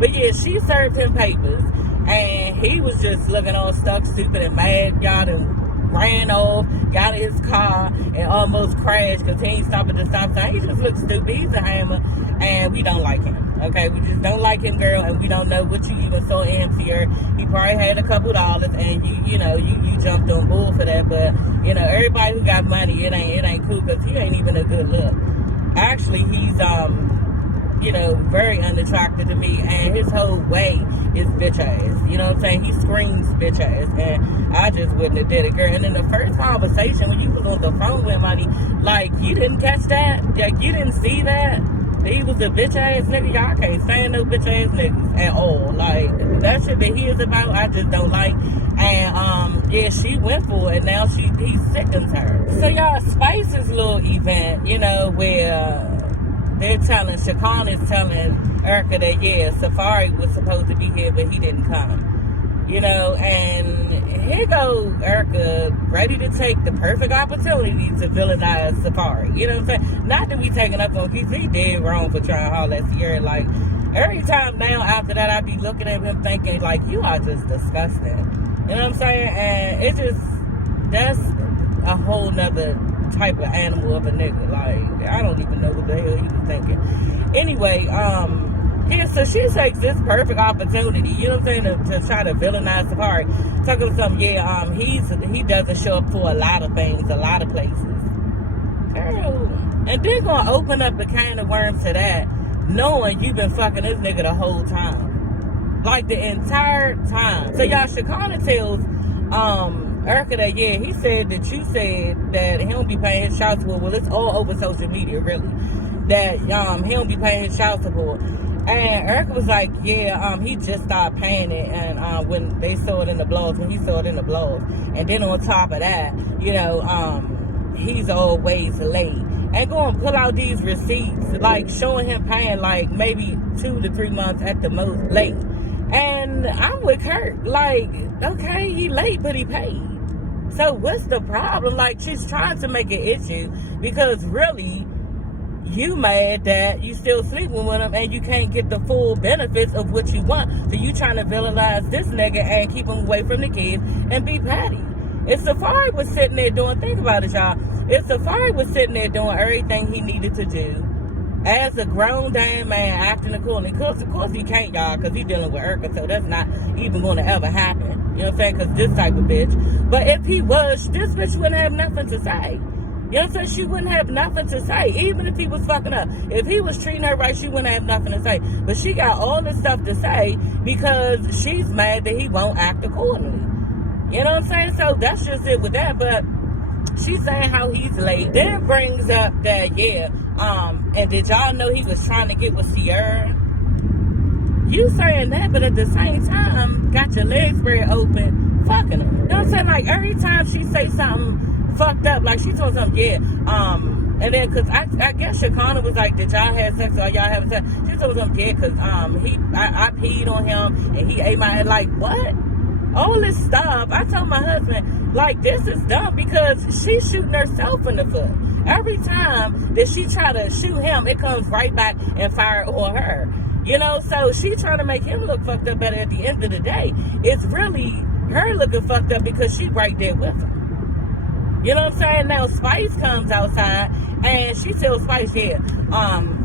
But yeah, she served him papers, and he was just looking all stuck, stupid, and mad. Y'all done ran off, got in his car, and almost crashed because he ain't stopping at the stop sign. He just looks stupid. He's a hammer, and we don't like him. Okay, we just don't like him, girl, and we don't know what you even saw in him here. He probably had a couple dollars, and you jumped on board for that. But everybody who got money, it ain't cool because he ain't even a good look. Actually, he's very unattractive to me, and his whole way is bitch ass. You know what I'm saying? He screams bitch ass, and I just wouldn't have did it, girl. And in the first conversation when you was on the phone with money, like, you didn't catch that? Like, you didn't see that? He was a bitch ass nigga. Y'all can't stand no bitch ass niggas at all. Like, that shit that he is about, I just don't like. And yeah, she went for it. Now he sickens her. So y'all, Spice's little event, where they're telling, Shaquan is telling Erica that, yeah, Safari was supposed to be here, but he didn't come. And here go Erica, ready to take the perfect opportunity to villainize Safari. You know what I'm saying? Not that we taking up on Keith. He did wrong for trying hard last year. Like, every time now after that, I be looking at him thinking, like, you are just disgusting. You know what I'm saying? And that's a whole nother type of animal of a nigga. Like, I don't even know what the hell he was thinking. Anyway, yeah, so she takes this perfect opportunity, you know what I'm saying, to try to villainize Safari. Talking about something, yeah, he doesn't show up for a lot of things, a lot of places. Girl, and they're gonna open up the can of worms to that, knowing you've been fucking this nigga the whole time. Like, the entire time. So y'all, Shakana tells Erica that, yeah, he said that you said that he don't be paying his child support. Well, it's all over social media, really. That he don't be paying his child support. And Erica was like, yeah, he just started paying it, and when they saw it in the blogs, when he saw it in the blogs. And then on top of that, he's always late. And go and pull out these receipts, like showing him paying like maybe 2 to 3 months at the most late. And I'm with Kurt, like, okay, he late, but he paid. So what's the problem? Like, she's trying to make an issue because really, you mad that you still sleeping with him and you can't get the full benefits of what you want. So you trying to villainize this nigga and keep him away from the kids and be petty. If Safari was sitting there doing, think about it, y'all. If Safari was sitting there doing everything he needed to do as a grown damn man acting accordingly, of course he can't, y'all, because he's dealing with Erica, so that's not even going to ever happen. You know what I'm saying? Because this type of bitch. But if he was, this bitch wouldn't have nothing to say. You know what I'm saying? She wouldn't have nothing to say, even if he was fucking up. If he was treating her right, she wouldn't have nothing to say. But she got all this stuff to say because she's mad that he won't act accordingly. You know what I'm saying? So that's just it with that. But she's saying how he's late. Then it brings up that, yeah, and did y'all know he was trying to get with Sierra? You saying that, but at the same time, got your legs spread open, fucking her. You know what I'm saying? Like, every time she say something fucked up, like she told something, yeah, and then because I guess Shakana was like, did y'all have sex or y'all having sex? She told something, yeah, because I peed on him and he ate my head. Like, what? All this stuff. I told my husband, like, this is dumb because she's shooting herself in the foot. Every time that she try to shoot him, it comes right back and fire on her. So she trying to make him look fucked up, but at the end of the day, it's really her looking fucked up because she right there with him. You know what I'm saying? Now, Spice comes outside, and she tells Spice, yeah,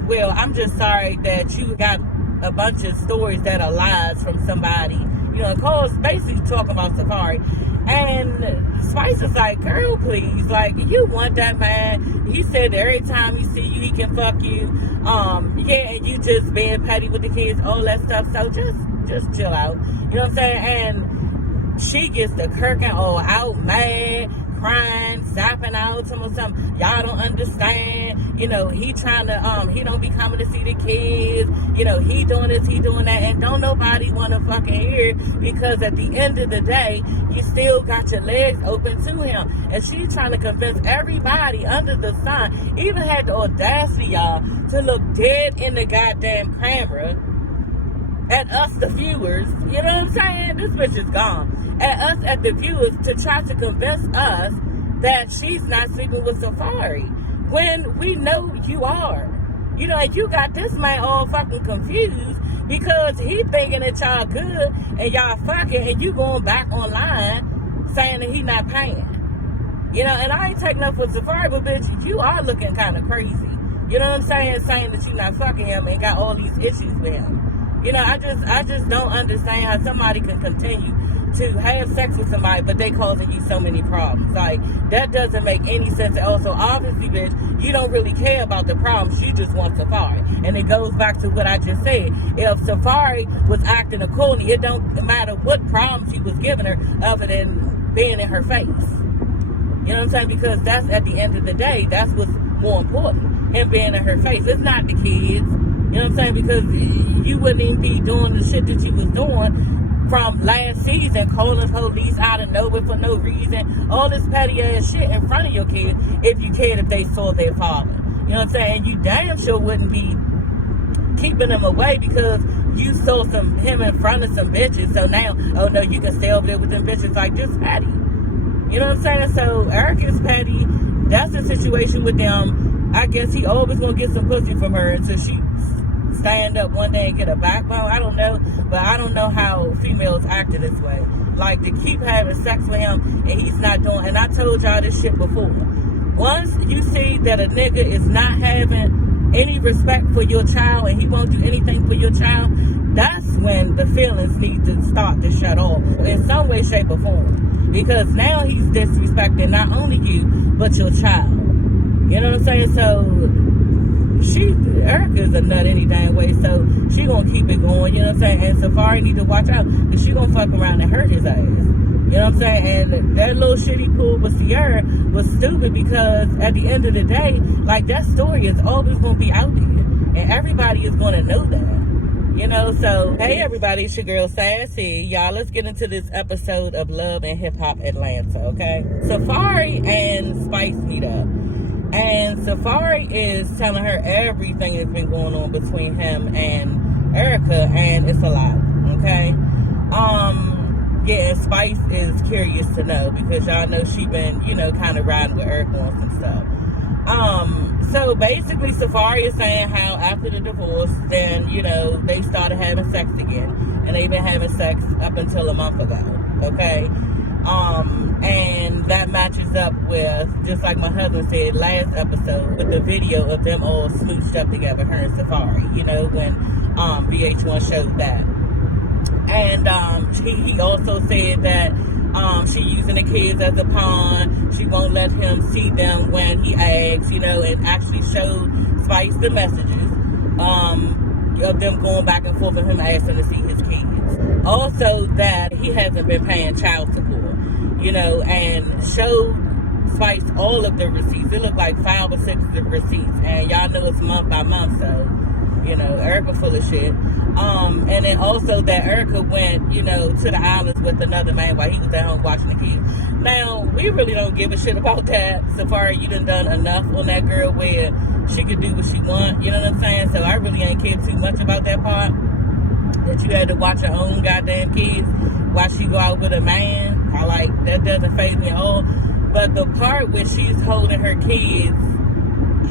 well, I'm just sorry that you got a bunch of stories that are lies from somebody. Of course, basically talking about Safari. And Spice is like, girl, please, like, you want that man. He said that every time he see you, he can fuck you. Yeah, and you just being petty with the kids, all that stuff. So just chill out. You know what I'm saying? And she gets the Kirkin all out, mad, crying, zapping out, something. Y'all don't understand. He trying to, he don't be coming to see the kids. He doing this, he doing that. And don't nobody want to fucking hear it because at the end of the day, you still got your legs open to him. And she trying to convince everybody under the sun, even had the audacity, y'all, to look dead in the goddamn camera at us, the viewers. You know what I'm saying? This bitch is gone. At us, at the viewers, to try to convince us that she's not sleeping with Safari when we know you are. You know, and you got this man all fucking confused because he thinking that y'all good and y'all fucking, and you going back online saying that he not paying. You know, and I ain't taking up for Safari, but bitch, you are looking kind of crazy. You know what I'm saying? Saying that you not fucking him and got all these issues with him. You know, I just don't understand how somebody can continue to have sex with somebody, but they causing you so many problems. Like, that doesn't make any sense at all. So obviously, bitch, you don't really care about the problems. You just want Safari. And it goes back to what I just said. If Safari was acting accordingly, it don't matter what problems you was giving her other than being in her face. You know what I'm saying? Because that's, at the end of the day, that's what's more important. Him being in her face. It's not the kids. You know what I'm saying? Because you wouldn't even be doing the shit that you was doing from last season, calling police out of nowhere for no reason, all this petty ass shit in front of your kids if you cared if they saw their father. You know what I'm saying? And you damn sure wouldn't be keeping them away because you saw him in front of some bitches. So now, oh no, you can stay over there with them bitches. Like, just petty. You know what I'm saying? So Eric is petty. That's the situation with them. I guess he always gonna get some pussy from her until she stand up one day and get a backbone. I don't know, but I don't know how females act this way. Like, to keep having sex with him and he's not doing. And I told y'all this shit before. Once you see that a nigga is not having any respect for your child and he won't do anything for your child, that's when the feelings need to start to shut off in some way, shape, or form. Because now he's disrespecting not only you, but your child. You know what I'm saying? So Erica's a nut any damn way, so she gonna keep it going, you know what I'm saying? And Safari need to watch out, because she gonna fuck around and hurt his ass. You know what I'm saying? And that little shit he pulled with Sierra was stupid, because at the end of the day, like, that story is always gonna be out there. And everybody is gonna know that. You know, so, hey everybody, it's your girl Sassy. Y'all, let's get into this episode of Love and Hip Hop Atlanta, okay? Safari and Spice meet up. And Safari is telling her everything that's been going on between him and Erica, and it's a lot, okay? Yeah, and Spice is curious to know, because y'all know she been, you know, kind of riding with Erica on some stuff. So basically Safari is saying how after the divorce, then, you know, they started having sex again, and they've been having sex up until a month ago, okay? And that matches up with, just like my husband said last episode, with the video of them all smooched up together, her and Safari, you know, when VH1 showed that. And he also said that she using the kids as a pawn. She won't let him see them when he asks, you know, and actually showed Spice the messages of them going back and forth and him asking to see his kids. Also that he hasn't been paying child support, you know, and showed Spice all of the receipts. It looked like 5 or 6 receipts, and y'all know it's month by month, so, you know, Erica full of shit. And then also that Erica went, you know, to the islands with another man while he was at home watching the kids. Now, we really don't give a shit about that. Safari, you done enough on that girl where she could do what she want, you know what I'm saying? So I really ain't care too much about that part, that you had to watch your own goddamn kids while she go out with a man. I like, that doesn't faze me at all. But the part where she's holding her kids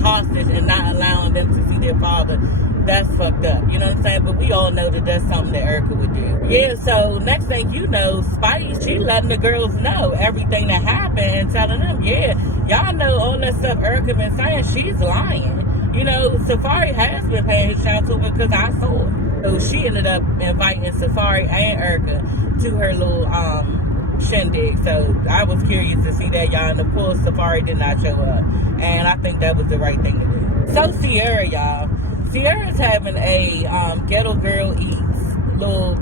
hostage and not allowing them to see their father, that's fucked up, you know what I'm saying? But we all know that that's something that Erica would do. Yeah, so next thing you know, Spice, she letting the girls know everything that happened and telling them, yeah, y'all know all that stuff Erica been saying, she's lying. You know, Safari has been paying his child support because I saw it. So she ended up inviting Safari and Erica to her little shindig. So I was curious to see that, y'all, and of course Safari did not show up. And I think that was the right thing to do. So Sierra, y'all. Sierra's having a Ghetto Girl Eats little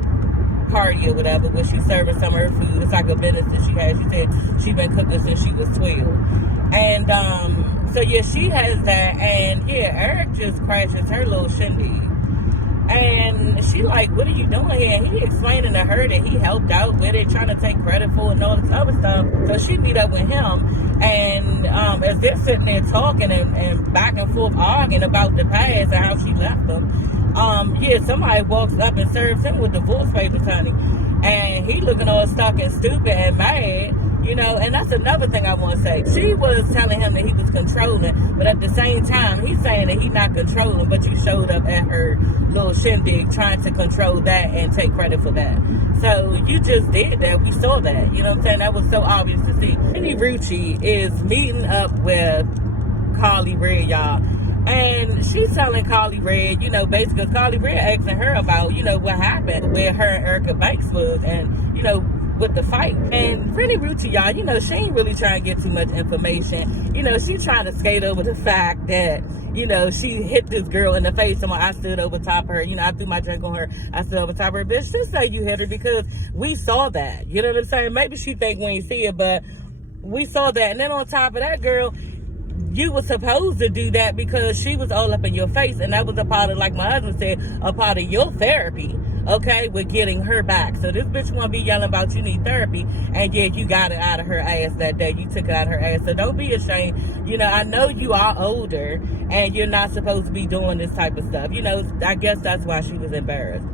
party or whatever, where she's serving some of her food. It's like a business that she has. She said she's been cooking since she was 12. And so yeah, she has that. And yeah, Eric just crashes her little shindig. And she like, what are you doing here? And he explaining to her that he helped out with it, trying to take credit for it and all this other stuff. So she meet up with him, and as they're sitting there talking and back and forth arguing about the past and how she left them, yeah, somebody walks up and serves him with divorce papers, honey. And he looking all stuck and stupid and mad, You know, and that's another thing I want to say. She was telling him that he was controlling, but at the same time, he's saying that he's not controlling, but you showed up at her little shindig trying to control that and take credit for that. So you just did that. We saw that. You know what I'm saying? That was so obvious to see. Benny Rucci is meeting up with Carly Red, y'all. And she's telling Carly Red, you know, basically Carly Red asking her about, you know, what happened where her and Erica Banks was and, you know, with the fight. And Rennie Rucci, y'all, you know, she ain't really trying to get too much information. You know, she's trying to skate over the fact that, you know, she hit this girl in the face and when I stood over top of her, you know, I threw my drink on her, I stood over top of her. Bitch, just say you hit her because we saw that. You know what I'm saying? Maybe she think we ain't see it, but we saw that. And then on top of that, girl, you were supposed to do that because she was all up in your face, and that was a part of, like my husband said, a part of your therapy, okay, with getting her back. So this bitch want to be yelling about you need therapy, and yet you got it out of her ass that day. You took it out of her ass. So don't be ashamed. You know, I know you are older, and you're not supposed to be doing this type of stuff. You know, I guess that's why she was embarrassed.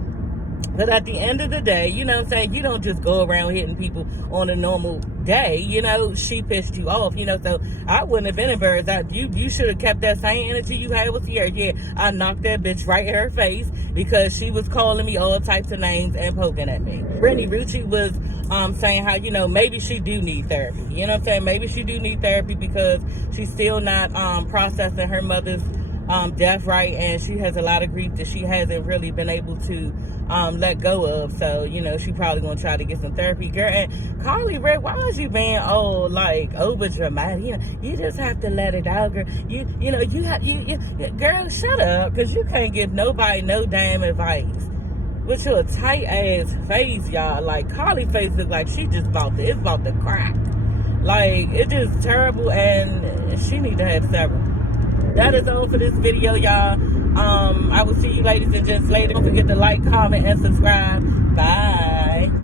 But at the end of the day, you know what I'm saying, you don't just go around hitting people on a normal day. You know, she pissed you off, you know, so I wouldn't have been embarrassed. You should have kept that same energy you had with Sierra. Yeah, I knocked that bitch right in her face because she was calling me all types of names and poking at me. Brittany Rucci was saying how, you know, maybe she do need therapy. You know what I'm saying? Maybe she do need therapy because she's still not processing her mother's death right, and she has a lot of grief that she hasn't really been able to let go of. So, you know, she probably gonna try to get some therapy. Girl, and Carly Red, why is you being all like over dramatic? You know, you just have to let it out, girl. You know, you have girl, shut up, because you can't give nobody no damn advice with your tight ass face, y'all. Like, Carly face look like she just it's about to crack. Like, it's just terrible, and she need to have several. That is all for this video, y'all. I will see you ladies and gents later. Don't forget to like, comment, and subscribe. Bye.